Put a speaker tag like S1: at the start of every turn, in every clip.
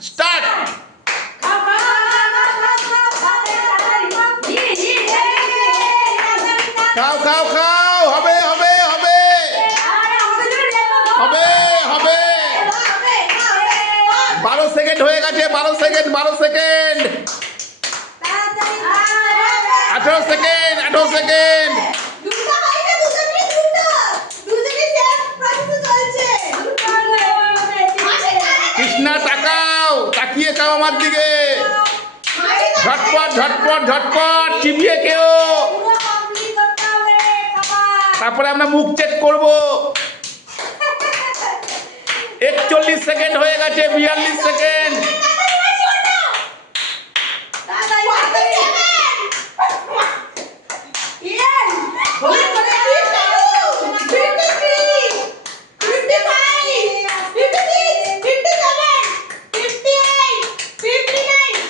S1: Start! খাও খাও খাও, হবে হবে হবে। হবে হবে। বারো সেকেন্ড হয়ে গেছে, বারো সেকেন্ড বারো সেকেন্ড আঠারো সেকেন্ড আঠারো সেকেন্ড কৃষ্ণা তাকাও তাকিয়ে খাও আমার দিকে। ঝটপট ঝটপট ঝটপট চিবিয়ে কেউ তারপরে আমরা মুখ চেক করব। একচল্লিশ সেকেন্ড হয়ে গেছে, বিয়াল্লিশ সেকেন্ড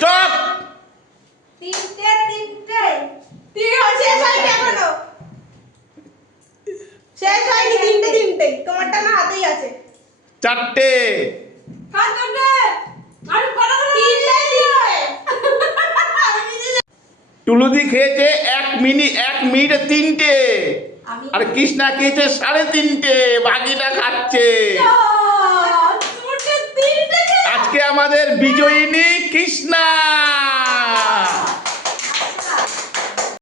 S1: স্টপ
S2: তিনটে তিনটে। তিন শেষ হয়নি এখনও। শেষ হয়নি তিনটে তিনটে। তোমারটা না হাতেই আছে।
S1: চারটে।
S2: তিনটে
S1: টুলুদি খেয়েছে এক মিনিট এক মিনিটে তিনটে। আর কৃষ্ণা খেয়েছে সাড়ে তিনটে বাকিটা খাচ্ছে। আজকে আমাদের বিজয়িনী Krishna!